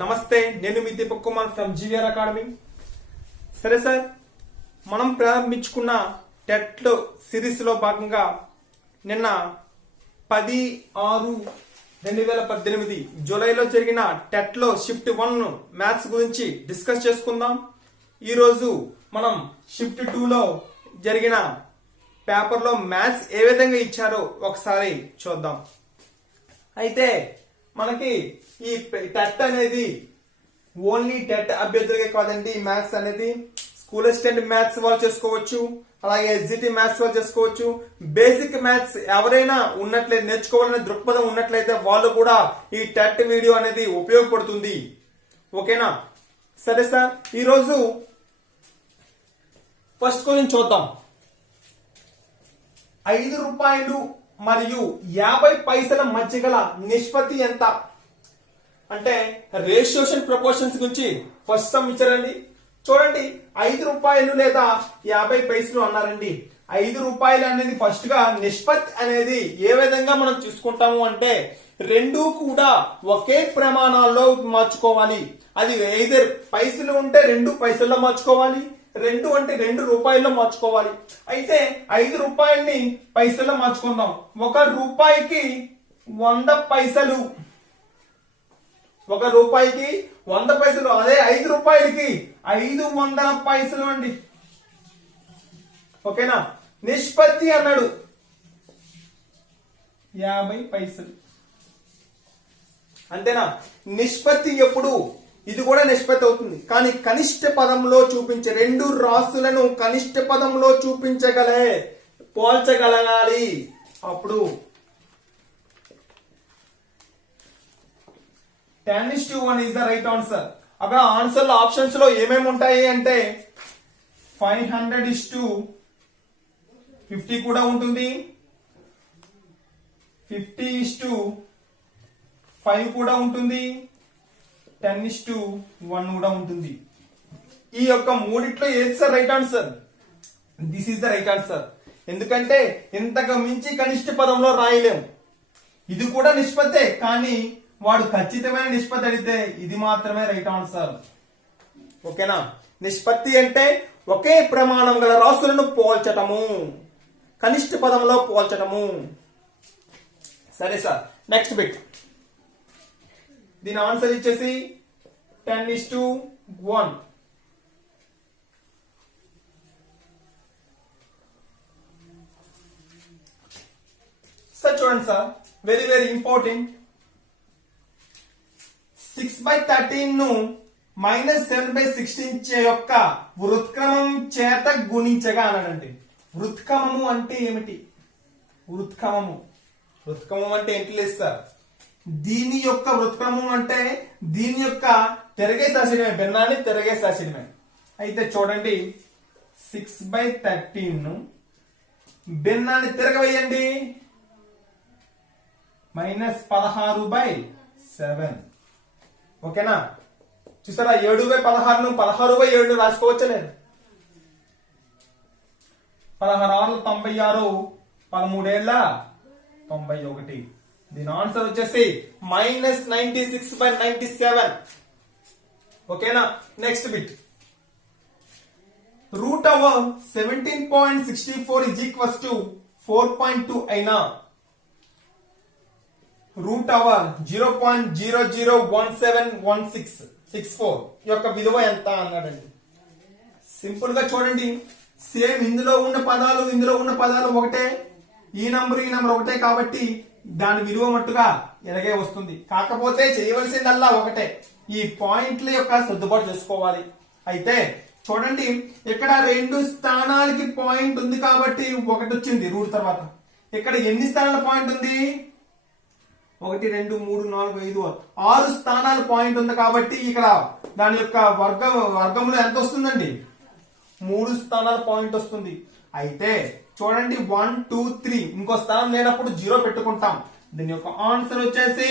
నమస్తే, నేను మీ Deepak Kumar from GVR academy. సరే సార్, మనం ప్రారంభించుకున్న టెట్ సిరీస్ లో భాగంగా నిన్న 10/6/2018 జూలైలో జరిగిన టెట్ లో షిఫ్ట్ 1 మ్యాథ్స్ గురించి డిస్కస్ చేసుకుందాం. ఈరోజు మనం షిఫ్ట్ 2 లో జరిగిన పేపర్ లో మ్యాథ్స్ ఏ విధంగా ఇచ్చారో ఒకసారి చూద్దాం. అయితే మనకి ఈ టెట్ అనేది ఓన్లీ టెట్ అభ్యర్థులకే కాదండి. ఈ మ్యాథ్స్ అనేది స్కూల్ అసిస్టెంట్ మ్యాథ్స్ వాళ్ళు చేసుకోవచ్చు, అలాగే ఎస్జిటి మ్యాథ్స్ వాళ్ళు చేసుకోవచ్చు. బేసిక్ మ్యాథ్స్ ఎవరైనా ఉన్నట్లయితే, నేర్చుకోవాలనే దృక్పథం ఉన్నట్లయితే వాళ్ళు కూడా ఈ టెట్ వీడియో అనేది ఉపయోగపడుతుంది. ఓకేనా? సరే సార్, ఈరోజు ఫస్ట్ క్వశ్చన్ చూద్దాం. 5 రూపాయలు మరియు 50 పైసల మధ్య గల నిష్పత్తి ఎంత అంటే రేషియోస్ అండ్ ప్రపోర్షన్స్ గురించి ఫస్ట్ సమ్ ఇచ్చారండి. చూడండి, 5 రూపాయలు లేదా 50 పైసలు అన్నారండి. 5 రూపాయలు అనేది ఫస్ట్ గా నిష్పత్తి అనేది ఏ విధంగా మనం చూసుకుంటాము అంటే రెండు కూడా ఒకే ప్రమాణాల్లో మార్చుకోవాలి. అది ఐదర్ పైసలు ఉంటే 2 పైసల్లో మార్చుకోవాలి, 2 అంటే 2 రూపాయల్లో మార్చుకోవాలి. అయితే 5 రూపాయల్ని పైసల్లో మార్చుకుందాం. 1 రూపాయికి 100 పైసలు, 1 రూపాయికి 100 పైసలు. అదే 5 రూపాయలకి 500 పైసలు అండి. ఓకేనా? నిష్పత్తి అన్నాడు 50 పైసలు. అంతేనా? నిష్పత్తి ఎప్పుడు ఇది కూడా నిష్పత్తి అవుతుంది, కానీ కనిష్ట పదంలో చూపించే రెండు రాసులను కనిష్ట పదంలో పోల్చగలగాలి. అప్పుడు 10:1 is the right answer. అక్కడ ఆన్సర్ ఆప్షన్స్ లో ఏమేమి ఉంటాయి అంటే 500:50 కూడా ఉంటుంది, 50:5 కూడా ఉంటుంది, 10:1 కూడా ఉంటుంది. ఈ యొక్క మూడిట్లో ఏది sir right answer? This is the right answer. ఎందుకంటే ఇంతకు మించి కనిష్ట పదంలో రాయలేం. ఇది కూడా నిష్పత్తే, కానీ వాడు ఖచ్చితమైన నిష్పత్తి అడిగితే ఇది మాత్రమే రైట్ ఆన్సర్. ఓకేనా? నిష్పత్తి అంటే ఒకే ప్రమాణం గల రాసులను పోల్చటము, కనిష్ట పదంలో పోల్చటము. సరే సార్, నెక్స్ట్ బిట్. దీని ఆన్సర్ ఇచ్చేసి 10:1. సార్ చూడండి సార్, వెరీ వెరీ ఇంపార్టెంట్. 6/13 ను -7/16 యొక్క వృత్క్రమం చేత గుణించగా అన్నాడండి. వృత్క్రమము అంటే ఏమిటి? వృత్క్రమం అంటే ఏంటి లేదు సార్. దీని యొక్క వృత్క్రమం అంటే దీని యొక్క తిరగేసి రాసేయడమే, భిన్నాన్ని తిరగేసి రాసేయడమే. అయితే చూడండి, 6/13 ను భిన్నాన్ని తిరగవేయండి, -16/7. ఓకేనా? చూసారా, 7/16 ను 16/7 రాసుకోవచ్చా లేదు? 16 96, 13 91. దీని ఆన్సర్ వచ్చేసి -96/97. ఓకేనా? Next bit. √17.64 is equals to 4.2 అయినా √0.00171664 యొక్క విలువ ఎంత అన్నాడండి. సింపుల్ గా చూడండి, సేమ్ ఇందులో ఉన్న పదాలు ఒకటే, ఈ నంబర్ ఒకటే, కాబట్టి దాని విలువ మట్టుగా ఎలాగే వస్తుంది. కాకపోతే చేయవలసిందల్లా ఒకటే, ఈ పాయింట్ల యొక్క సర్దుబాటు చేసుకోవాలి. అయితే చూడండి, ఇక్కడ 2 స్థానాలకి పాయింట్ ఉంది కాబట్టి 1 వచ్చింది రూట్ తర్వాత. ఇక్కడ ఎన్ని స్థానాల పాయింట్ ఉంది? 1 2 3 4 5 6 స్థానాల పాయింట్ ఉంది కాబట్టి ఇక్కడ దాని యొక్క వర్గంలో ఎంత వస్తుందండి? 3 స్థానాల పాయింట్ వస్తుంది. అయితే చూడండి, 1 2 3 ఇంకో స్థానం లేనప్పుడు 0 పెట్టుకుంటాం. దీని యొక్క ఆన్సర్ వచ్చేసి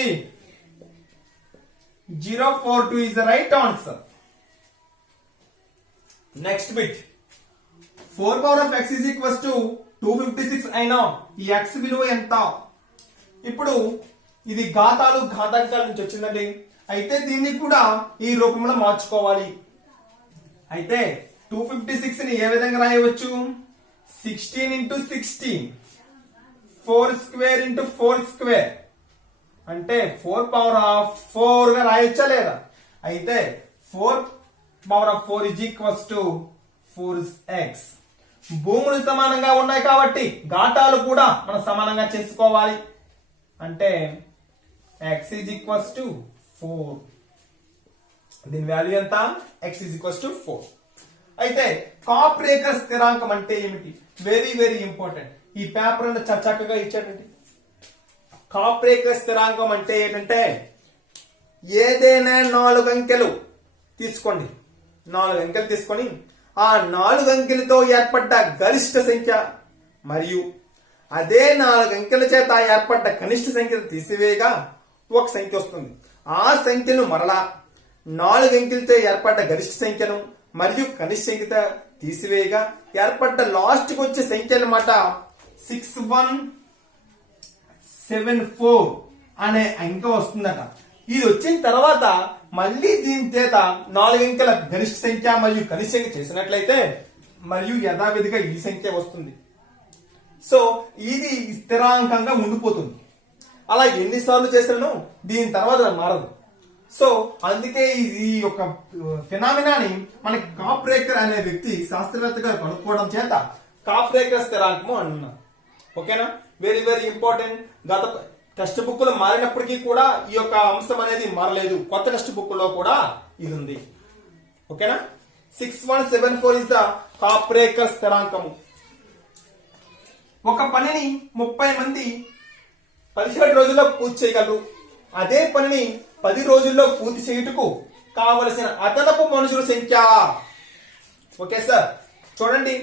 042 is the right answer. Next bit. 4 power of x is equals to 256 అయినా ఈ x విలువ ఎంత? ఇప్పుడు ఇది ఘాతాంకాల నుంచి వచ్చిందండి. అయితే దీన్ని కూడా ఈ రూపంలో మార్చుకోవాలి. అయితే 256 ని ఏ విధంగా రాయవచ్చు? 16 into 16 4 square into 4 square అంటే 4 power of 4 గా రాయొచ్చా లేదా? అయితే 4 power of 4 is equals to 4x. భూములు సమానంగా ఉన్నాయి కాబట్టి ఘాతాలు కూడా మనం సమానంగా చేసుకోవాలి. అంటే x is equals to 4. దీని వాల్యూ ఎంత? x is equals to 4. అయితే కాప్ రేఖ స్థిరాంకం అంటే ఏమిటి? Very very important. ఈ పేపర్ అంతా చక్కగా ఇచ్చాడండి. కాప్ రేఖ స్థిరాంకం అంటే ఏంటంటే ఏదైనా 4 అంకెలు తీసుకోండి. 4 అంకెలు తీసుకొని ఆ 4 అంకెలతో ఏర్పడ్డ గరిష్ట సంఖ్య మరియు అదే 4 అంకెల చేత ఏర్పడ్డ కనిష్ట సంఖ్యను తీసివేయగా ఒక సంఖ్య వస్తుంది. ఆ సంఖ్యను మరలా 4 అంకెలతో ఏర్పడ్డ గరిష్ట సంఖ్యను మరియు కనిష్ట సంఖ్యత తీసివేయగా ఏర్పడ్డ లాస్ట్ కి వచ్చే సంఖ్య అన్నమాట 6174 అనే అంక వస్తుందట. ఇది వచ్చిన తర్వాత మళ్ళీ దీని చేత 4 అంకెల గరిష్ట సంఖ్య మరియు కనిష్ట సంఖ్య చేసినట్లయితే మరియు యథావిధిగా ఈ సంఖ్య వస్తుంది. సో ఇది స్థిరాంకంగా ఉండిపోతుంది. అలా ఎన్నిసార్లు చేసినాను దీని తర్వాత మారదు. సో అందుకే ఈ యొక్క ఫినామినాని మనకి కాప్రేకర్ అనే వ్యక్తి శాస్త్రవేత్త గారు కనుక్కోవడం చేత కాప్రేకర్ స్థిరాంకము అన్నారు. ఓకేనా? Very very important. గత టెక్స్ట్ బుక్ లో మారినప్పటికీ కూడా ఈ యొక్క అంశం అనేది మారలేదు. కొత్త టెక్స్ట్ బుక్ లో కూడా ఇది ఉంది. ఓకేనా? 6174 ఇస్ ద కాప్రేకర్ స్థిరాంకము. ఒక పనిని 30 మంది 17 రోజుల్లో పూర్తి చేయగలరు. అదే పనిని 10 రోజుల్లో పూర్తి చేయుటకు కావలసిన అదనపు మనుషుల సంఖ్య. ఓకే సార్, చూడండి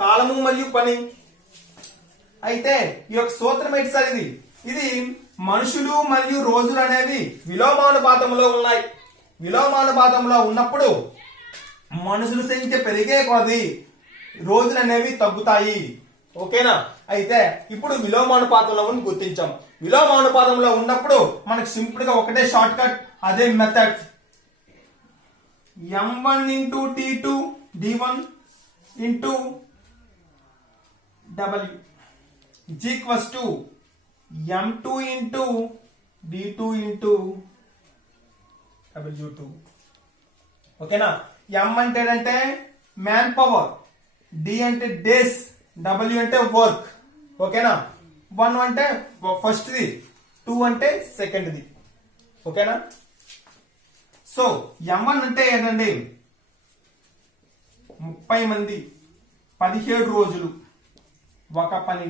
కాలము మరియు పని. అయితే ఈ యొక్క సూత్రం ఏంటి సార్? ఇది మనుషులు మరియు రోజులు అనేవి విలోమానుపాతంలో ఉన్నాయి. విలోమానుపాతంలో ఉన్నప్పుడు మనుషుల సంఖ్య పెరిగే కొలది రోజులు అనేవి తగ్గుతాయి. ఓకేనా? అయితే ఇప్పుడు విలోమానుపాతంలో గుర్తించాం. విలోమానుపాతంలో ఉన్నప్పుడు మనకు సింపుల్ గా ఒకటే షార్ట్ కట్, అదే method. m1 into t2 d1 into w is equals to m2 into d2 into w2. ఓకేనా? m అంటే మ్యాన్ పవర్, d అంటే డేస్, w అంటే వర్క్. ఓకేనా? 1 అంటే ఫస్ట్ ది, 2 అంటే సెకండ్ ది. ఓకేనా? సో m1 అంటే ఏంటండి? 30 మంది 17 రోజులు ఒక పని.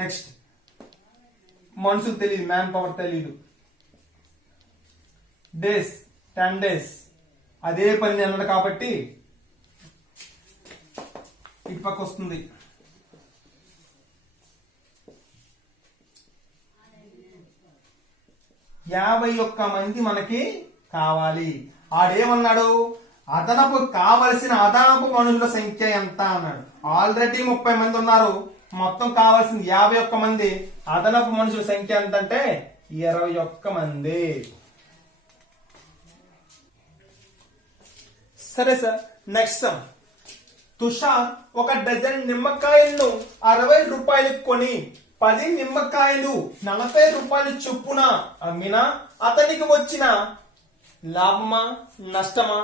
నెక్స్ట్ మనుషులు తెలియదు, మ్యాన్ పవర్ తెలియదు. డేస్ 10 డేస్ అదే పని అన్నాడు కాబట్టి ఇటు పక్క వస్తుంది. యాభై ఒక్క మంది మనకి కావాలి. ఆడేమన్నాడు? అదనపు కావలసిన అదనపు మనుషుల సంఖ్య ఎంత అన్నాడు. ఆల్రెడీ 30 మంది ఉన్నారు, మొత్తం కావాల్సిన 51 మంది. అదనపు మనుషుల సంఖ్య ఎంత అంటే 21 మంది. సరే సార్, నెక్స్ట్ సమ్. తుషార్ ఒక డజన్ నిమ్మకాయలను 60 రూపాయలకు కొని 10 నిమ్మకాయలు 40 రూపాయలు చొప్పున అమ్మినా అతనికి వచ్చిన లాభమా నష్టమా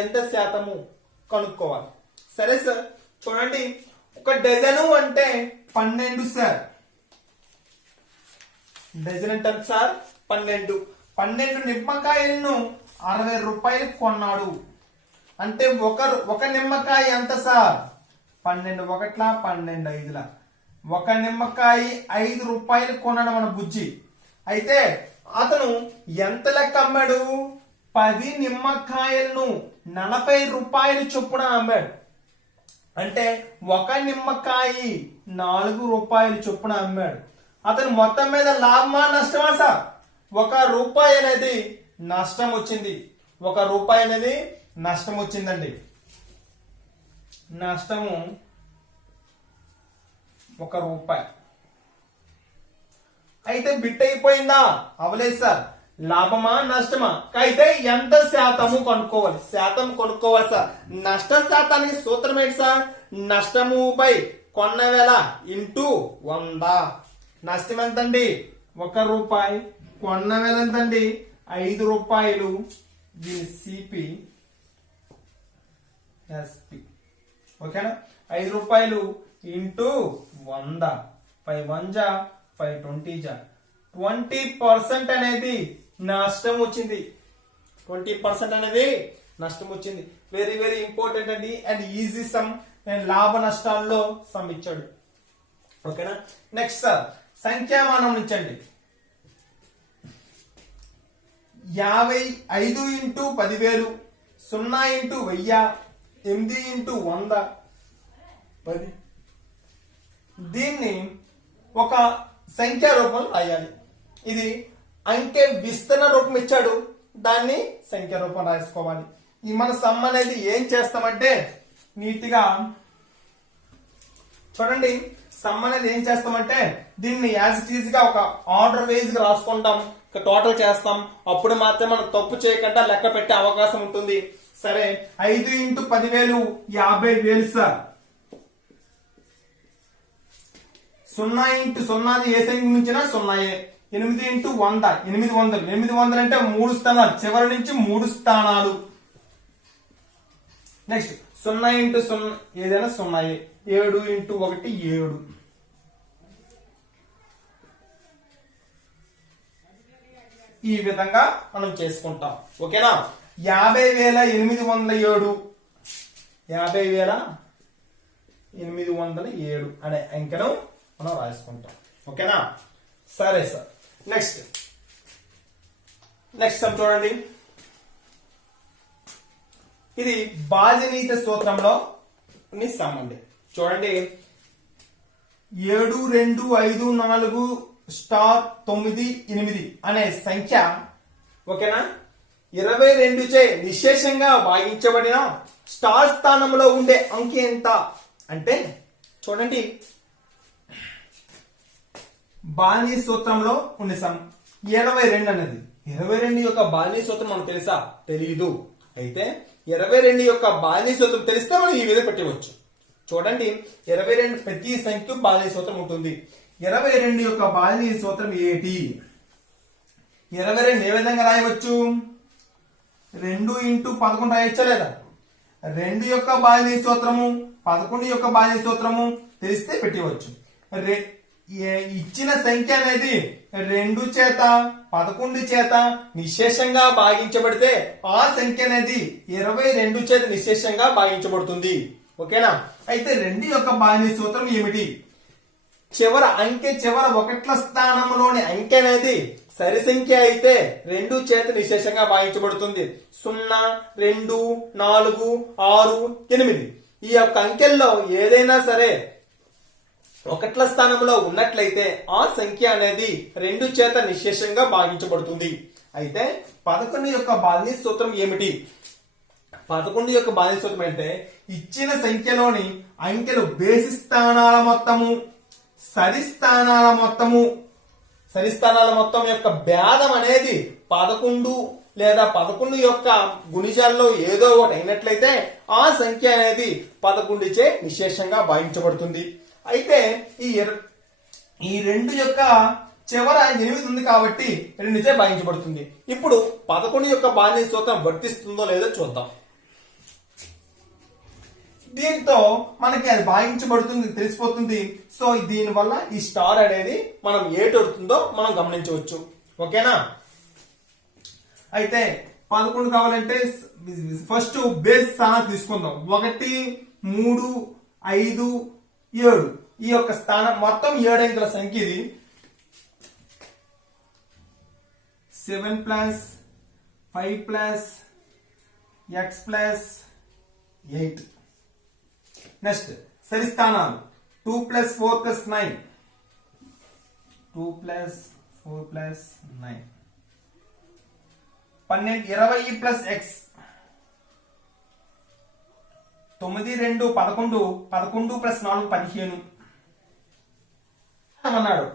ఎంత శాతము కనుక్కోవాలి. సరే సార్, చూడండి ఒక డజను అంటే 12 సార్. డజన్ అంటే సార్ 12 నిమ్మకాయలను 60 రూపాయలకు కొన్నాడు. అంటే ఒక నిమ్మకాయ ఎంత సార్? 12 ఒకట్ల 12 ఐదుల. ఒక నిమ్మకాయ 5 రూపాయలు కొన్నాడు మన బుజ్జి. అయితే అతను ఎంత లెక్క అమ్మాడు? 10 నిమ్మకాయలను 40 రూపాయలు చొప్పున అమ్మాడు. అంటే ఒక నిమ్మకాయ 4 రూపాయలు చొప్పున అమ్మాడు. అతను మొత్తం మీద లాభమా నష్టమా సార్? 1 రూపాయి అనేది నష్టం వచ్చింది. 1 రూపాయి అనేది నష్టం వచ్చిందండి. నష్టము 1 రూపాయి. అయితే బిట్ అయిపోయిందా? అవలేదు సార్. లాభమా నష్టమా? అయితే ఎంత శాతము కనుక్కోవాలి. శాతం కనుక్కోవాలి సార్. నష్ట శాతానికి సూత్రం ఏంటి సార్? నష్టము బై కొన్న వేల ఇంటూ 100. నష్టం ఎంతండి? 1 రూపాయి. కొన్న వేల ఎంతండి? 5 రూపాయలు. దీని సిపి ఎస్పి. ఓకేనా? 5 రూపాయలు ఇంటూ 100. 5 1 జా 5 20 జా 20% అనేది నష్టం వచ్చింది. 20% అనేది నష్టం వచ్చింది. వెరీ వెరీ ఇంపార్టెంట్ అండి. And easy sum. అండ్ లాభ నష్టాల్లో సమ్ ఇచ్చాడు. ఓకేనా? నెక్స్ట్ సార్ సంఖ్యామానం నుంచండి. 55 ఇంటూ 10,000, 0 ఇంటూ 1000, 8 ఇంటూ 100, 10. దీన్ని ఒక సంఖ్యా రూపంలో రాయాలి. ఇది అంకె విస్తరణ రూపం ఇచ్చాడు, దాన్ని సంఖ్యా రూపం రాసుకోవాలి. ఈ మన సమ్ అనేది ఏం చేస్తామంటే నీట్గా చూడండి. సమ్ అనేది ఏం చేస్తామంటే దీన్ని యాజ్ ఇట్ ఈజ్ గా ఒక ఆర్డర్ వైజ్ గా రాసుకుంటాం, టోటల్ చేస్తాం. అప్పుడు మాత్రమే మనం తప్పు చేయకుండా లెక్క పెట్టే అవకాశం ఉంటుంది. సరే 5 ఇంటూ 10,000 50,000 సార్. 0 ఇంటూ 0 ఏ సంఖ్య నుంచినా 0. 8 ఇంటూ 100 800. 800 అంటే 3 స్థానాలు, చివరి నుంచి 3 స్థానాలు. నెక్స్ట్ 0 ఇంటూ 0 ఏదైనా 0. 7 ఇంటూ 1 7. ఈ విధంగా మనం చేసుకుంటాం. ఓకేనా? 50,807 50,807 అనే అంకెను మనం రాసుకుంటాం. ఓకేనా? సరే సార్. నెక్స్ట్ సమ్ చూడండి. ఇది బాజనీత సూత్రంలో సమ్ అండి. చూడండి 7 2 5 4 స్టార్ 9 8 అనే సంఖ్య ఓకేనా 22 చే నిశేషంగా భాగించబడిన స్టార్ స్థానంలో ఉండే అంకె ఎంత అంటే చూడండి బాణీ సూత్రంలో ఉండే సమ్ 22 అనేది 22 యొక్క బాణీ సూత్రం మనకు తెలుసా? తెలీదు. అయితే 22 యొక్క బాణీ సూత్రం తెలిస్తే మనం ఈ విధంగా పెట్టవచ్చు. చూడండి 22 ప్రతి సంఖ్య బాణీ సూత్రం ఉంటుంది. 22 యొక్క బాణీ సూత్రం ఏంటి? 22 ఏ విధంగా రాయవచ్చు? 2 ఇంటూ 11 రాయొచ్చా లేదా? 2 యొక్క బాణీ సూత్రము 11 యొక్క బాణీ సూత్రము తెలిస్తే పెట్టవచ్చు. ఇచ్చిన సంఖ్య అనేది 2 చేత 11 చేత నిశేషంగా భాగించబడితే ఆ సంఖ్య అనేది 22 చేత నిశేషంగా భాగించబడుతుంది. ఓకేనా? అయితే 2 యొక్క బాణీ సూత్రం ఏమిటి? చివర అంకె చివర 1ల స్థానంలోని అంకె అనేది సరి సంఖ్య అయితే 2 చేత నిశేషంగా భాగించబడుతుంది. 0 2 4 6 8 ఈ యొక్క అంకెల్లో ఏదైనా సరే 1ల స్థానంలో ఉన్నట్లయితే ఆ సంఖ్య అనేది 2 చేత నిశేషంగా భాగించబడుతుంది. అయితే 11 యొక్క బాణీ సూత్రం ఏమిటి? 11 యొక్క బాణీ సూత్రం అంటే ఇచ్చిన సంఖ్యలోని అంకెలు బేసి స్థానాల మొత్తము సరి స్థానాల మొత్తం యొక్క భేదం అనేది 11 లేదా 11 యొక్క గుణిజాల్లో ఏదో ఒకటి అయినట్లయితే ఆ సంఖ్య అనేది 11 చే నిశేషంగా భాగించబడుతుంది. అయితే ఈ 2 యొక్క చివర 8 ఉంది కాబట్టి 2 చే భాగించబడుతుంది. ఇప్పుడు 11 యొక్క బాణీ సూత్రం వర్తిస్తుందో లేదో చూద్దాం. దీంతో మనకి అది భాగించబడుతుంది తెలిసిపోతుంది. సో దీని వల్ల ఈ స్టార్ అనేది మనం ఏటొడుతుందో మనం గమనించవచ్చు. ఓకేనా? అయితే 11 కావాలంటే ఫస్ట్ బేస్ స్థానం తీసుకుందాం. 1 3 5 7 ఈ యొక్క స్థానం మొత్తం 7 అంకెల సంఖ్య ఇది. 7 plus 5 plus x plus 8. Next సరి స్థానాలు 2 plus 4 plus 9 2 plus 4 plus 9 12 20 plus x 9 2 11 11 plus 4 15 అన్నాడు.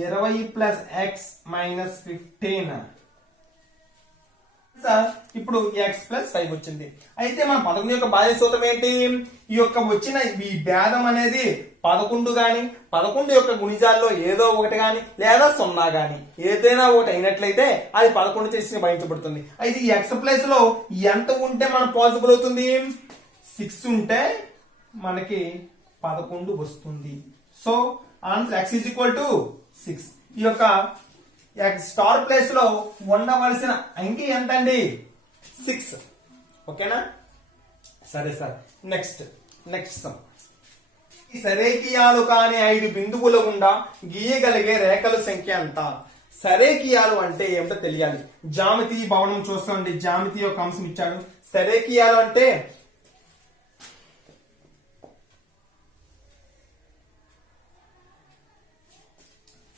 20 ప్లస్ x మైనస్ 15 ఇప్పుడు x ప్లస్ 5 వచ్చింది. అయితే మన 11 యొక్క భాజ్య సూత్రం ఏంటి? ఈ యొక్క వచ్చిన ఈ భేదం అనేది 11 గాని 11 యొక్క గుణిజాల్లో ఏదో ఒకటి గాని లేదా 0 గాని ఏదైనా ఒకటి అయినట్లయితే అది 11 చేసి భరించబడుతుంది. అయితే ఈ x ప్లస్ లో ఎంత ఉంటే మనం పాసిబుల్ అవుతుంది? 6 ఉంటే మనకి 11 వస్తుంది. So answer x is equal to 6. ఈ యొక్క స్టార్ ప్లేస్ లో ఉండవలసిన అంకి ఎంత అండి? 6. ఓకేనా? సరే సార్. Next some. ఈ సరేకియాలు కాని 5 బిందువుల గుండా గీయగలిగే రేఖల సంఖ్య ఎంత? సరేకియాలు అంటే ఏమిటో తెలియాలి. జామితి భవనం చూస్తామండి. జామితి యొక్క అంశం ఇచ్చాడు. సరేకియాలు అంటే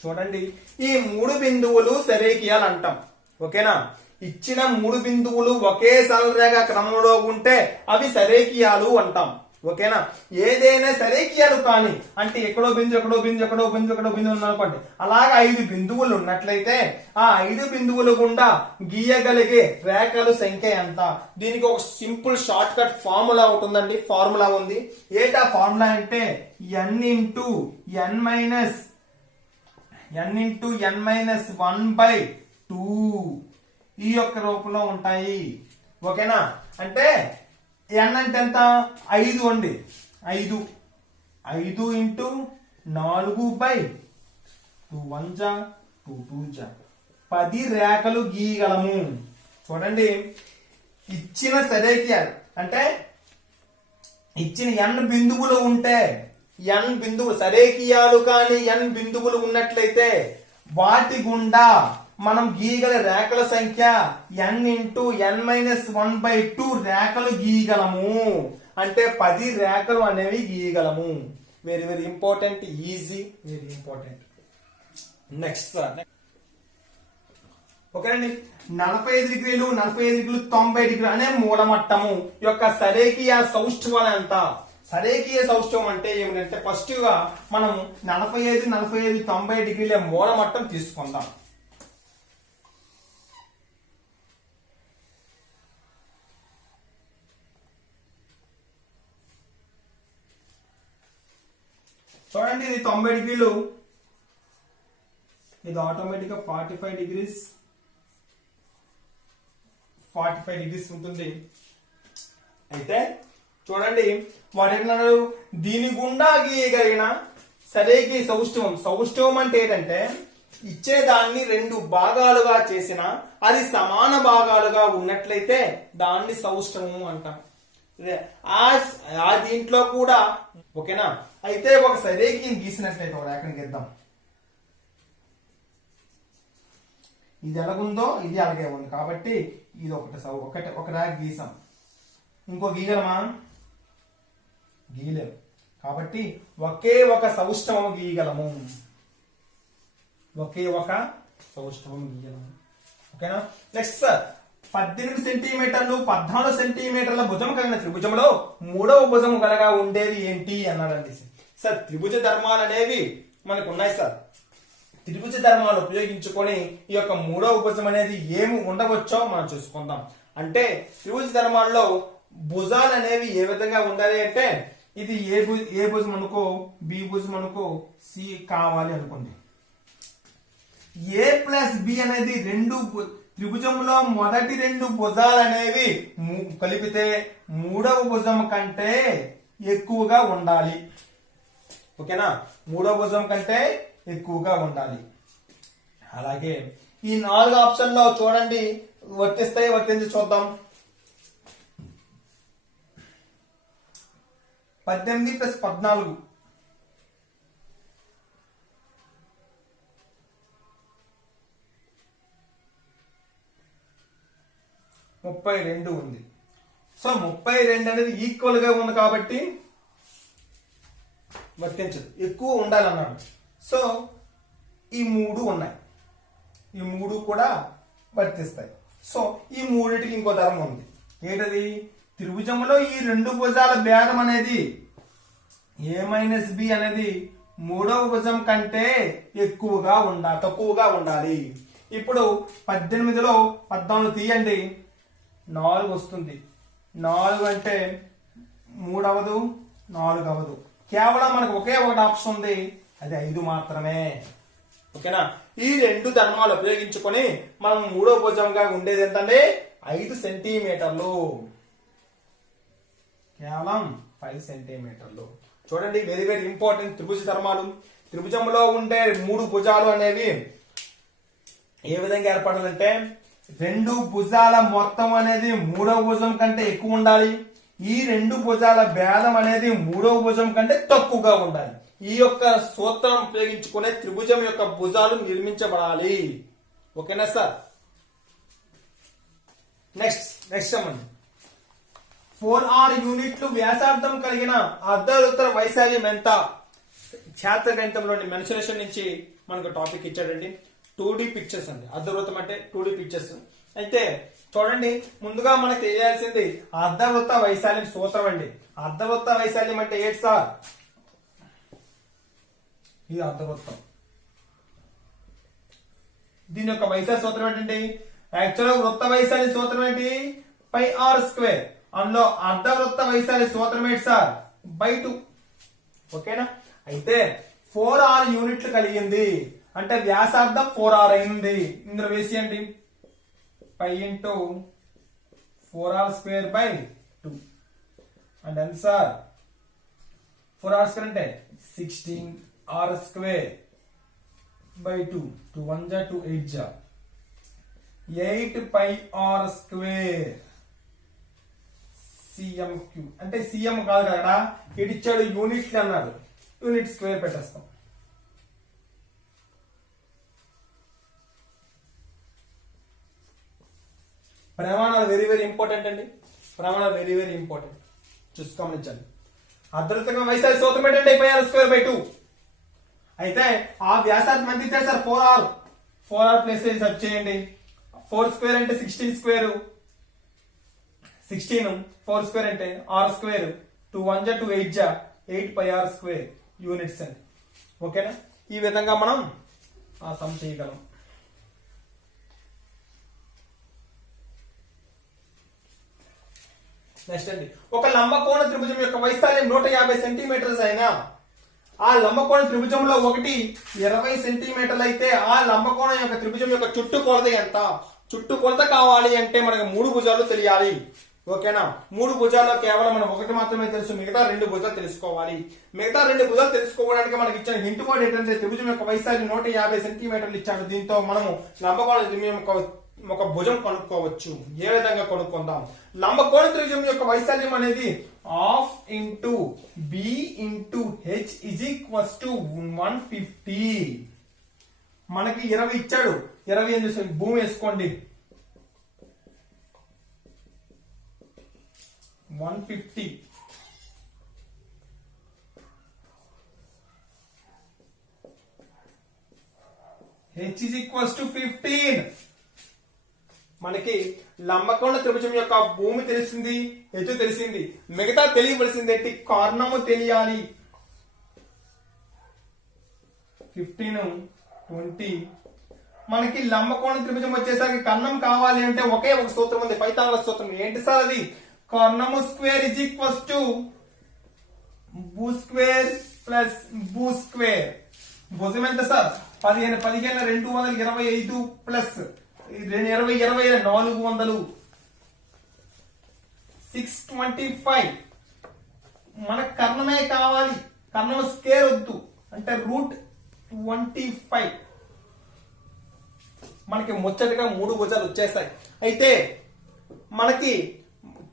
చూడండి, ఈ 3 బిందువులు సరేకియాలు అంటాం. ఓకేనా? ఇచ్చిన 3 బిందువులు ఒకే సరళరేఖ క్రమంలో ఉంటే అవి సరేకియాలు అంటాం. ఓకేనా? ఏదైనా సరేకియాలు కానీ అంటే ఎక్కడో బిందు ఉందనుకోండి. అలాగే 5 బిందువులు ఉన్నట్లయితే ఆ 5 బిందువులు గుండా గీయగలిగే రేఖల సంఖ్య ఎంత? దీనికి ఒక సింపుల్ షార్ట్ కట్ ఫార్ములా ఉంటుందండి. ఫార్ములా ఉంది. ఏంటా ఫార్ములా అంటే n ఇంటూ n మైనస్ 1/2 ఈ యొక్క రూపంలో ఉంటాయి. ఓకేనా? అంటే n అంటే ఎంత? 5 అండి. 5 ఇంటూ 4/2 1 జా 2 జా 10 రేఖలు గీయగలము. చూడండి, ఇచ్చిన సరేకియాలు అంటే ఇచ్చిన n బిందువులు ఉంటే n బిందువులు సరేకియాలు కానీ n బిందువులు ఉన్నట్లయితే వాటి గుండా మనం గీయగల రేఖల సంఖ్య n ఇంటూ n మైనస్ 1/2 రేఖలు గీయగలము. అంటే 10 రేఖలు అనేవి గీయగలము. Very very important. Easy, very important. Next ఓకేనండి. 45 డిగ్రీలు 90 డిగ్రీలు అనే మూలమట్టము యొక్క సరేకియా సౌష్ఠవం ఎంత? సరేకియా సౌష్ఠవం అంటే ఏమిటంటే ఫస్ట్ గా మనం 45 90 డిగ్రీల మూలమట్టం తీసుకుందాం. చూడండి, ఇది 90 డిగ్రీలు, ఇది ఆటోమేటిక్ గా 45 డిగ్రీస్ ఉంటుంది. అయితే చూడండి, వాడు దీని గుండా గీయగలిగిన సరేకి సౌష్ఠవం అంటే ఏంటంటే ఇచ్చేదాన్ని 2 భాగాలుగా చేసిన అది సమాన భాగాలుగా ఉన్నట్లయితే దాన్ని సౌష్ఠవం అంటాం. ఆ దీంట్లో కూడా ఓకేనా? అయితే ఒక సరేకి గీసినట్లయితే ఒక రేఖను గీద్దాం. ఇది ఎలాగుందో ఇది అలాగే ఉంది కాబట్టి ఇది ఒక రేఖ గీసాం. ఇంకో గీయగలమా? గీయలేము. కాబట్టి ఒకే ఒక సౌష్ఠవం గీయగలము. ఓకేనా? నెక్స్ట్ సార్, 18 సెంటీమీటర్లు 14 సెంటీమీటర్ల భుజం కలిగిన త్రిభుజంలో 3వ భుజం కలగా ఉండేది ఏంటి అన్నాడండి. సార్, త్రిభుజ ధర్మాలు అనేవి మనకు ఉన్నాయి సార్. త్రిభుజ ధర్మాలు ఉపయోగించుకొని ఈ యొక్క 3వ భుజం అనేది ఏమి ఉండవచ్చో మనం చూసుకుందాం. అంటే త్రిభుజ ధర్మాల్లో భుజాలు అనేవి ఏ విధంగా ఉండాలి అంటే ఇది ఏ భుజం అనుకో, బి భుజం అనుకో, సి కావాలి అనుకోండి. ఏ ప్లస్ బి అనేది త్రిభుజంలో మొదటి 2 భుజాలు అనేవి కలిపితే 3వ భుజం కంటే ఎక్కువగా ఉండాలి. ఓకేనా? 3వ భుజం కంటే ఎక్కువగా ఉండాలి. అలాగే ఈ 4 ఆప్షన్ లో చూడండి వర్తించి చూద్దాం. 18 + 14 32 ఉంది. సో 32 అనేది ఈక్వల్ గా ఉంది కాబట్టి వర్తించదు, ఎక్కువ ఉండాలన్నాడు. సో ఈ 3 ఉన్నాయి, ఈ 3 కూడా వర్తిస్తాయి. సో ఈ 3టికి ఇంకో ధర్మం ఉంది. ఏంటది? త్రిభుజంలో ఈ 2 భుజాల భేదం అనేది a మైనస్ బి అనేది 3వ భుజం కంటే తక్కువగా ఉండాలి. ఇప్పుడు 18లో 14 తీయండి. 4 వస్తుంది. 4 అంటే 3 అవదు, 4 అవదు. కేవలం మనకు ఒకే ఒకటి ఆప్షన్ ఉంది, అది 5 మాత్రమే. ఓకేనా? ఈ రెండు ధర్మాలు ఉపయోగించుకొని మనం మూడో భుజంగా ఉండేది ఎంతంటే 5 సెంటీమీటర్లు, కేవలం 5 సెంటీమీటర్లు. చూడండి, వెరీ వెరీ ఇంపార్టెంట్ త్రిభుజ ధర్మాలు. త్రిభుజంలో ఉండే 3 భుజాలు అనేవి ఏ విధంగా ఏర్పడాలంటే, 2 భుజాల మొత్తం అనేది మూడవ భుజం కంటే ఎక్కువ ఉండాలి. ఈ 2 భుజాల భేదం అనేది మూడవ భుజం కంటే తక్కువగా ఉండాలి. ఈ యొక్క సూత్రం ఉపయోగించుకునే త్రిభుజం యొక్క భుజాలు నిర్మించబడాలి. ఓకేనా సార్? నెక్స్ట్ అమ్మండి. 4r యూనిట్లు వ్యాసార్థం కలిగిన అర్ధవృత్త వైశాల్యం ఎంత? క్షేత్ర గణితంలోని మెన్సురేషన్ నుంచి మనకు టాపిక్ ఇచ్చాడండి. 2D పిక్చర్స్ అండి. అర్ధవృత్తం అంటే 2D పిక్చర్స్. అయితే చూడండి, ముందుగా మనకు తెలియాల్సింది అర్ధవృత్త వైశాల్యం సూత్రం అండి. అర్ధవృత్త వైశాల్యం అంటే ఏంటి సార్? ఇది అర్ధవృత్తం. దీని యొక్క వైశాల్య సూత్రం ఏంటండి? యాక్చువల్ వృత్త వైశాల్య సూత్రం ఏంటి? πr². అందులో అర్ధవృత్త వైశాల్య సూత్రం ఏంటి సార్? /2. ఓకేనా? అయితే 4r యూనిట్లు కలిగింది అంటే వ్యాసార్థం 4r అయింది. ఇందులో వేసేయండి, π × 4r²/2 అంటే ఎంత సార్? 4r² అంటే 16r²/2. 2 1 = 2 8 = 8πr² cm³ అంటే cm కాదు కదా, ఇడిచ్చాడు యూనిట్లు అన్నాడు, యూనిట్ స్క్వేర్ పెట్టేస్తాం. ప్రమాణాలు వెరీ వెరీ ఇంపార్టెంట్ అండి. ప్రమాణాలు వెరీ వెరీ ఇంపార్టెంట్, చూసి గమనించండి. అర్ధవృత్తంగా వైశాల్య సూత్రం ఏంటంటే πr²/2. అయితే ఆ వ్యాసార్థం ఎంత ఇచ్చారు sir? 4r. 4r place search చేయండి. 4² అంటే 16². 16 4² అంటే r². 2 1 = 2 8 = 8πr² యూనిట్స్ అండి. ఓకేనా? ఈ విధంగా మనం ఆ సమ్ చేయగలం. నెక్స్ట్ అండి, ఒక లంబకోణ త్రిభుజం యొక్క వైశాల్యం 150 సెంటీమీటర్స్ అయినా ఆ లంబకోణ త్రిభుజంలో ఒకటి 20 సెంటీమీటర్లు అయితే ఆ లంబకోణం యొక్క త్రిభుజం యొక్క చుట్టుకొలత ఎంత? చుట్టుకొలత కావాలి అంటే మనకు 3 భుజాలు తెలియాలి. ఓకేనా? 3 భుజాల్లో కేవలం మనం ఒకటి మాత్రమే తెలుసు, మిగతా 2 భుజాలు తెలుసుకోవాలి. మిగతా 2 భుజాలు తెలుసుకోవడానికి మనకి ఇచ్చిన హింట్ వర్డ్ ఏంటంటే త్రిభుజం యొక్క వైశాల్యం 150 సెంటీమీటర్లు ఇచ్చాడు. దీంతో మనము లంబకోణ త్రిభుజం ఒక భుజం కనుక్కోవచ్చు. ఏ విధంగా కనుక్కుందాం? లంబకోణ త్రిభుజం యొక్క వైశాల్యం అనేది ½ × b × h = 150. మనకి 20 ఇచ్చాడు, 20 ఎందుకు భూమి వేసుకోండి, 150. h = 15. మనకి లంబకోణ త్రిభుజం యొక్క భూమి తెలిసింది, ఎత్తు తెలిసింది. మిగతా తెలియవలసింది ఏంటి? కర్ణము తెలియాలి. 15 20. మనకి లంబకోణ త్రిభుజం వచ్చేసరికి కర్ణం కావాలి అంటే ఒకే ఒక సూత్రం ఉంది, పైథాగరస్ సూత్రం. ఏంటి సార్ అది? కర్ణము స్క్వేర్ = b² + b². భుజం ఎంత సార్? 15 15 225 ప్లస్ 20 20 400 625. మనకు కర్ణమే కావాలి, కర్ణం స్క్వేర్ వద్దు అంటే √25. మనకి ముచ్చటగా 3 భుజాలు వచ్చేస్తాయి. అయితే మనకి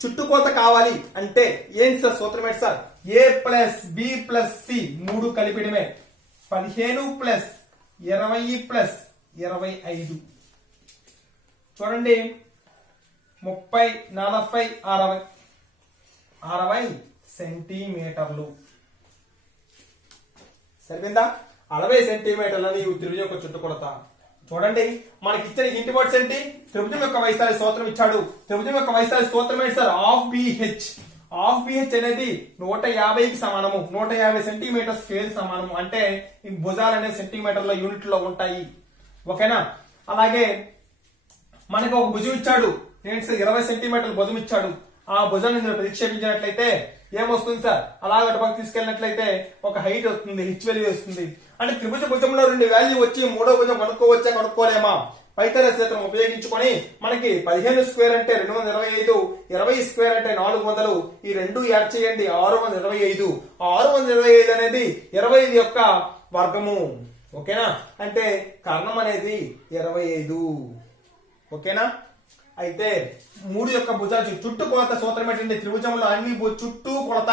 చుట్టుకొలత కావాలి అంటే ఏంటి సార్? సూత్రం ఏంటి సార్? a + b + c 3 కలిపిడమే. 15 + 20 + 25. చూడండి, 30 40 60 సెంటీమీటర్లు. సరిపోయిందా? 60 సెంటీమీటర్లని త్రిభుజం యొక్క చుట్టుకొలత. చూడండి, మనకి ఇచ్చిన హింట్ వర్డ్స్ ఏంటి? త్రిభుజం యొక్క వైశాల్య సూత్రం ఇచ్చాడు. త్రిభుజం యొక్క వైశాల్య సూత్రం ఏంటి సార్? ½ BH అనేది 150కి సమానము. 150 సెంటీమీటర్ స్క్వేర్ సమానము. అంటే ఈ భుజాలు అనేవి సెంటీమీటర్ల యూనిట్ లో ఉంటాయి. ఓకేనా? అలాగే మనకు ఒక భుజం ఇచ్చాడు, ఏంటి సార్ 20 సెంటీమీటర్ల భుజం ఇచ్చాడు. ఆ భుజాన్ని ఇందులో ప్రతిక్షేపించినట్లయితే ఏమొస్తుంది సార్? అలాగ అటుపక్క తీసుకెళ్ళినట్లయితే ఒక హైట్ వస్తుంది, హెచ్ వాల్యూ వస్తుంది. అంటే త్రిభుజ భుజంలో 2 వాల్యూ వచ్చి మూడో భుజం కనుక్కోవచ్చా కనుక్కోలేమా? పైథాగరస్ సూత్రం ఉపయోగించుకొని మనకి 15 స్క్వేర్ అంటే 225, 20 స్క్వేర్ అంటే 400, ఈ రెండు యాడ్ చేయండి 625. 625 అనేది 25 యొక్క వర్గము. ఓకేనా? అంటే కర్ణం అనేది 25. ఓకేనా? అయితే 3 యొక్క భుజాలు చుట్టూ కొలత సూత్రం ఏంటంటే త్రిభుజంలో అన్ని చుట్టూ కొలత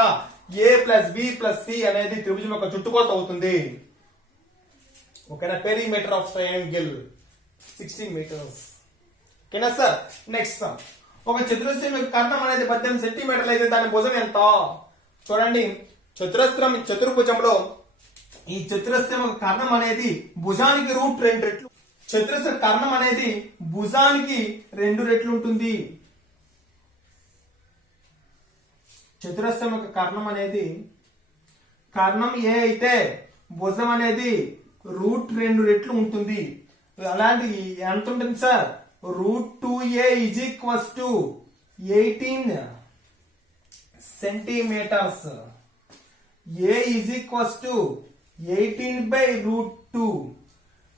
a plus B plus C అనేది త్రిభుజం యొక్క చుట్టూ కొలత అవుతుంది. ఓకేనా? Perimeter of triangle 16 metres. ఓకేనా సార్? Next sum. ఒక చతురస్రం యొక్క కర్ణం అనేది 18 సెంటీమీటర్లు అయితే దాని భుజం ఎంత? చూడండి, చతుర్భుజంలో ఈ చతురస్రం యొక్క కర్ణం అనేది భుజానికి రూట్ 2 రెట్లు. చతురస్ర కర్ణం అనేది భుజానికి 2 రెట్లు ఉంటుంది. చతురస్రం యొక్క కర్ణం అనేది కర్ణం ఏ అయితే భుజం అనేది రూట్ 2 రెట్లు ఉంటుంది. అలాంటి ఎంత ఉంటుంది sir? √2a is equals to 18 centimetres. a is equals to 18/√2.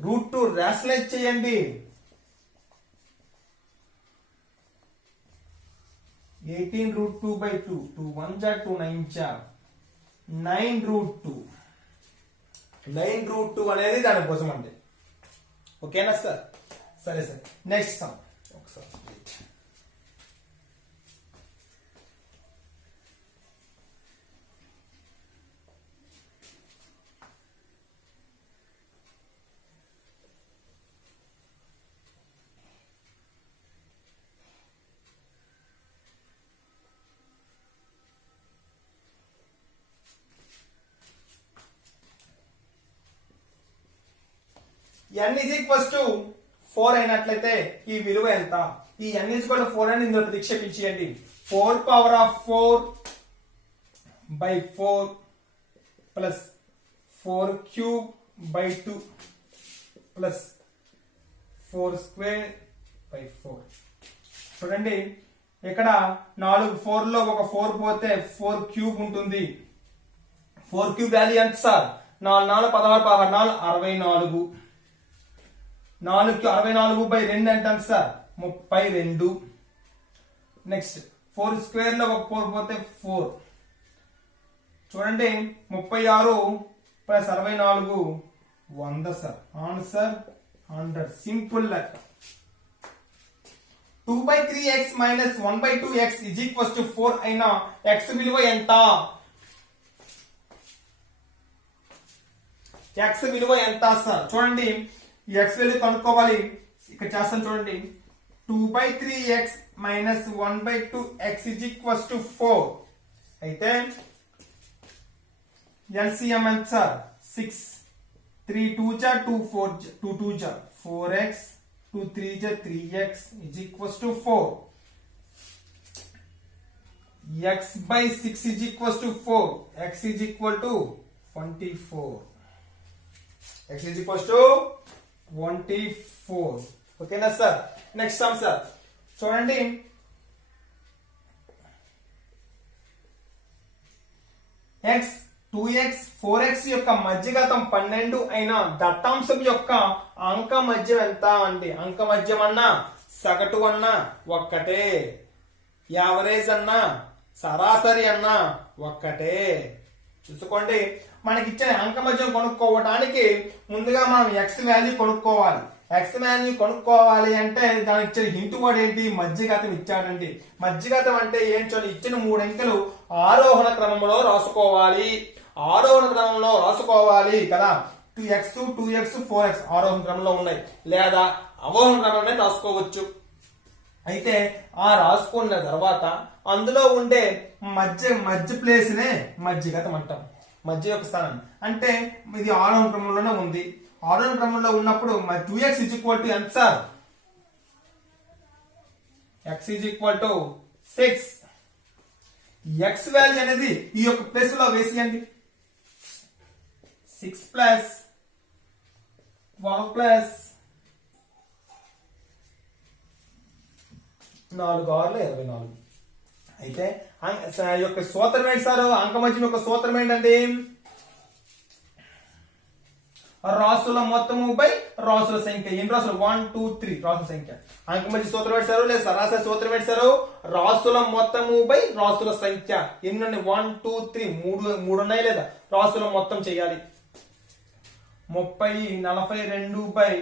√2 rationalise చేయండి. 18√2/2. 2 1 జా 2 9 జా 9√2. 9√2 అనేది దాని భుజం అండి. ఓకేనా సార్? సరే సార్. నెక్స్ట్ సమ్ ఒకసారి n is equals to 4 అయినట్లయితే ఈ విలువ ఎంత? ఈ n is equal to 4 అని ఇందులో ప్రతిక్షేపించేయండి. 4 పవర్ ఆఫ్ 4/4 ప్లస్ 4³/2 ప్లస్ 4²/4. చూడండి, ఇక్కడ 4 4 లో ఒక 4 పోతే 4³ ఉంటుంది. 4³ వాల్యూ ఎంత సార్? 4 4 16 16 64. 4/64/2 అంటాం సార్ 32. నెక్స్ట్ 4 స్క్వేర్ లో ఒక 4 పోతే 4. చూడండి, 36 ప్లస్ 64 100 సార్. ఆన్సర్ 100. సింపుల్ లెక్క. 2/3x minus 1/2x is equals to 4 అయినా x విలువ ఎంత? x విలువ ఎంత సార్? చూడండి, x వాల్యూ కనుక్కోవాలి. ఇక్కడ చేస్తాను చూడండి. 2/3x minus 1/2x is equals to 4 అయితే LCM ఎంత సార్? 6. 3 2 జా 2 4 2 2 జా 4x 2 3 జా 3x is equals to 4. x/6 is equals to 4. x is equal to 24. x is equals to 24. ఓకేనా సార్? Next some sir. చూడండి, x 2x 4x యొక్క మధ్యగతం 12 అయిన దత్తాంశం యొక్క అంక మధ్యం ఎంత అండి? అంక మధ్యం అన్నా సగటు అన్నా ఒక్కటే, యావరేజ్ అన్నా సరాసరి అన్నా ఒక్కటే. చూసుకోండి, మనకి ఇచ్చిన అంక మధ్యం కొనుక్కోవడానికి ముందుగా మనం x వాల్యూ కొనుక్కోవాలి. x వాల్యూ కొనుక్కోవాలి అంటే దానికి ఇచ్చిన హింట్ వర్డ్ ఏంటి? మధ్యగతం ఇచ్చాడండి. మధ్యగతం అంటే ఏంటో ఇచ్చిన 3 అంకెలు ఆరోహణ క్రమంలో రాసుకోవాలి. ఆరోహణ క్రమంలో రాసుకోవాలి కదా. 2x 2x 4x ఆరోహణ క్రమంలో ఉన్నాయి, లేదా అవరోహణ క్రమంలో రాసుకోవచ్చు. అయితే ఆ రాసుకున్న తర్వాత అందులో ఉండే మధ్య ప్లేస్ నే మధ్యగతం అంటాం. మధ్య యొక్క స్థానం అంటే ఇది ఆరోహణ క్రమంలోనే ఉంది. ఆరోహణ క్రమంలో ఉన్నప్పుడు 2x ఈజ్ ఈక్వల్ టు ఎంత sir? x is equal to 6. x value అనేది ఈ యొక్క ప్లేస్ లో వేసేయండి. 6 ప్లస్ 12 ప్లస్ 4 6 24. అయితే యొక్క సూత్రం ఏంటి సార్? అంకమజ్యం యొక్క సూత్రం ఏంటండి? రాసుల మొత్తము బై రాసుల సంఖ్య. ఎన్ని రాసులు? 1 2 3 రాసుల సంఖ్య. అంకమజ్య సూత్రం పెట్టారు లేదు సరాసరి సూత్రం పెట్టారు. రాసుల మొత్తము బై రాసుల సంఖ్య. ఎన్ని ఉన్నాయి? 1 2 3 మూడు ఉన్నాయి లేదా? రాసుల మొత్తం చేయాలి. 30 42 by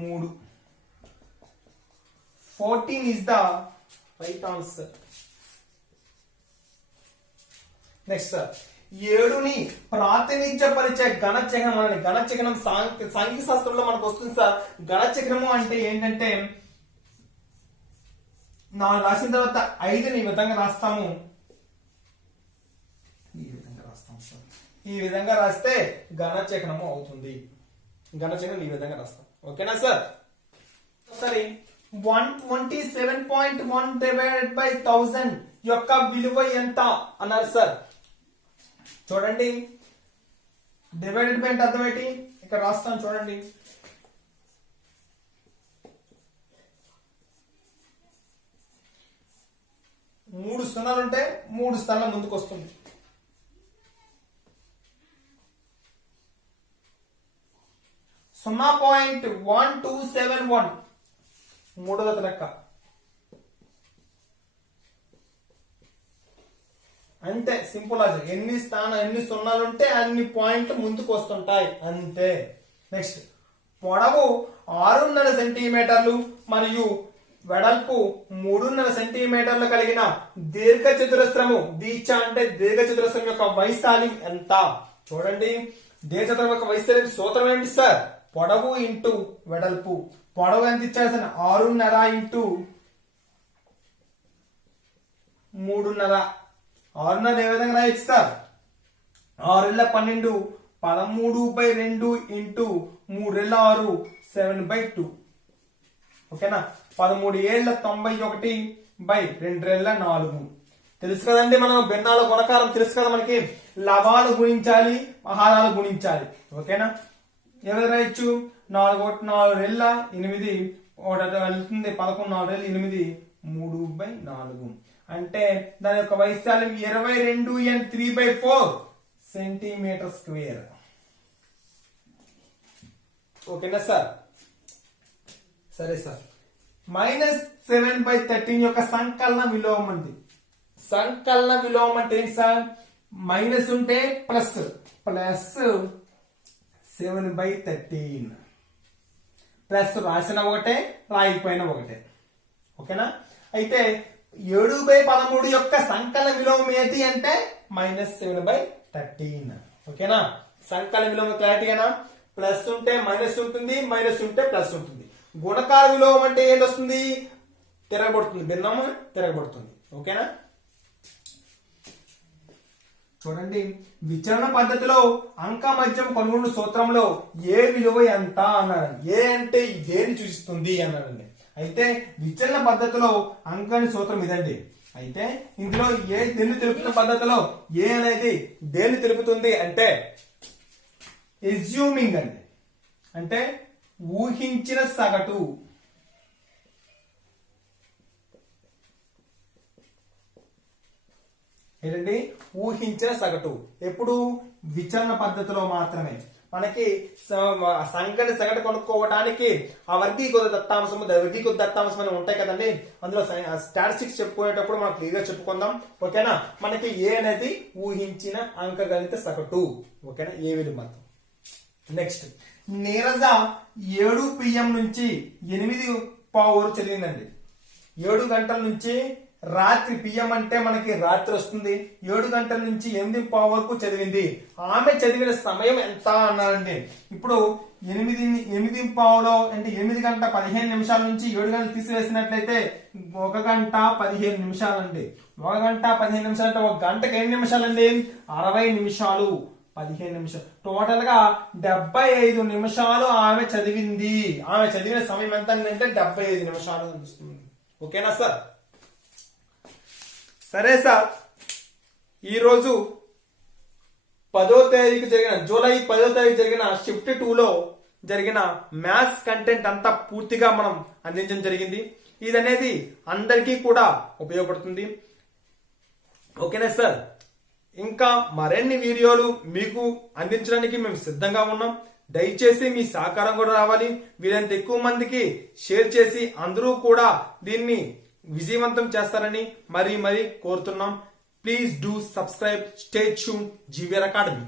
3. 14 is the right answer. Next sir, 7ని ప్రాతినిధ్యపరిచే గణ చిహ్నం అని. గణ చిహ్నం సాంఘిక శాస్త్రంలో మనకు వస్తుంది సార్. గణ చిహ్నము అంటే ఏంటంటే 4 రాసిన తర్వాత 5ని ఈ విధంగా రాస్తాము. ఈ విధంగా రాస్తాం సార్. ఈ విధంగా రాస్తే గణ చిహ్నము అవుతుంది. గణ చిహ్నం ఈ విధంగా రాస్తాం. ఓకేనా సార్? సరే, 127.1 డివైడెడ్ బై 1000 యొక్క విలువ ఎంత అన్నారు సార్. చూడండి, డివైడెడ్ బై అంటే అర్థం ఏంటి? ఇక్కడ రాస్తాను చూడండి. మూడు సున్నాలు ఉంటే 3 స్థానాల ముందుకు వస్తుంది. 0.1271 మూడవ లెక్క. అంతే, సింపుల్ అది. ఎన్ని సున్నాలు ఉంటే అన్ని పాయింట్లు ముందుకు వస్తుంటాయి, అంతే. నెక్స్ట్, పొడవు 6.5 సెంటీమీటర్లు మరియు వెడల్పు 3.5 సెంటీమీటర్లు కలిగిన దీర్ఘ చతురస్రము. దీక్ష అంటే దీర్ఘ చతురస్రం యొక్క వైశాల్యం ఎంత? చూడండి, దీర్ఘ చతురం యొక్క వైశాల్యం సూత్రం ఏంటి సార్? పొడవు ఇంటూ వెడల్పు. పొడవు ఎంత ఇచ్చారు సార్? 6.5 ఇంటూ 3.5. 6.5 ఏ విధంగా రాయొచ్చు సార్? 6 12 13/2 ఇంటూ 3 6 7/2. ఓకేనా? 13 91/2 4. తెలుసు కదండి, మనం భిన్నాల గుణకారం తెలుసు కదా మనకి. లవాలు గుణించాలి, మహారాలు గుణించాలి. ఓకేనా? ఏ విధంగా రాయొచ్చు? 4 4 8 ఒకటి వెళ్తుంది. 11 4 8 3/4. అంటే దాని యొక్క వైశాల్యం 22 and 3/4 సెంటీమీటర్ స్క్వేర్. ఓకేనా సార్? సరే సార్, -7/13 యొక్క సంకలన విలోమం అండి. సంకలన విలోమం అంటే ఏంటి సార్? మైనస్ ఉంటే ప్లస్ 7/13. ప్లస్ రాసిన ఒకటే, రాయిపోయిన ఒకటే. ఓకేనా? అయితే 7/13 యొక్క సంకలన విలోమం ఏంటి అంటే -7/13. ఓకేనా? సంకలన విలోమం క్లారిటీనా? ప్లస్ ఉంటే మైనస్ ఉంటుంది, మైనస్ ఉంటే ప్లస్ ఉంటుంది. గుణకార విలోమం అంటే ఏంటి వస్తుంది? తిరగబడుతుంది, భిన్నము తిరగబడుతుంది. ఓకేనా? చూడండి, విచలన పద్ధతిలో అంక మధ్యం కనుగొన్న సూత్రంలో ఏ విలువ ఎంత అన్నారండి. ఏ అంటే దేని సూచిస్తుంది అన్నారండి. అయితే విచలన పద్ధతిలో అంకాని సూత్రం ఇదండి. అయితే ఇందులో ఏ దేన్ని తెలుపుతున్న పద్ధతిలో ఏ అనేది దేన్ని తెలుపుతుంది అంటే ఎస్యూమింగ్ అండి. అంటే ఊహించిన సగటు. ఏంటండి? ఊహించిన సగటు. ఎప్పుడు? విచలన పద్ధతిలో మాత్రమే. మనకి సంఖ్యని సగటు కొనుక్కోవడానికి ఆ వర్గీకృత దత్తాంశము, వర్గీకృత దత్తాంశం అని ఉంటాయి కదండి. అందులో స్టాటిస్టిక్స్ చెప్పుకునేటప్పుడు మనం క్లియర్ గా చెప్పుకుందాం. ఓకేనా? మనకి ఏ అనేది ఊహించిన అంకగణిత సగటు. ఓకేనా? ఏ విలువ మొత్తం. నెక్స్ట్, నీరజ 7 PM నుంచి 8 వరకు చదివిందండి. 7 గంటల నుంచి రాత్రి పిఎం అంటే మనకి రాత్రి వస్తుంది. 7 గంటల నుంచి 8 వరకు చదివింది. ఆమె చదివిన సమయం ఎంత అన్నారండి. ఇప్పుడు 8:15 అంటే 8 గంట 15 నిమిషాల నుంచి 7 గంటలు తీసివేసినట్లయితే 1 గంట 15 నిమిషాలండి. 1 గంట 15 నిమిషాలు అంటే 1 గంటకి ఎన్ని నిమిషాలండి? 60 నిమిషాలు 15 నిమిషాలు. టోటల్ గా 75 నిమిషాలు ఆమె చదివింది. ఆమె చదివిన సమయం ఎంత అంటే 75 నిమిషాలు అనిపిస్తుంది. ఓకేనా సార్? సరే సార్, ఈరోజు 10వ తేదీకి జరిగిన జూలై 10వ తేదీ జరిగిన షిఫ్ట్ 2లో జరిగిన మ్యాథ్స్ కంటెంట్ అంతా పూర్తిగా మనం అందించడం జరిగింది. ఇది అనేది అందరికీ కూడా ఉపయోగపడుతుంది. ఓకేనా సార్? ఇంకా మరిన్ని వీడియోలు మీకు అందించడానికి మేము సిద్ధంగా ఉన్నాం. దయచేసి మీ సహకారం కూడా రావాలి. వీరంత ఎక్కువ మందికి షేర్ చేసి అందరూ కూడా దీన్ని విజయవంతం చేస్తారని మరీ కోరుతున్నాం. Please do subscribe. Stay tune GVR academy.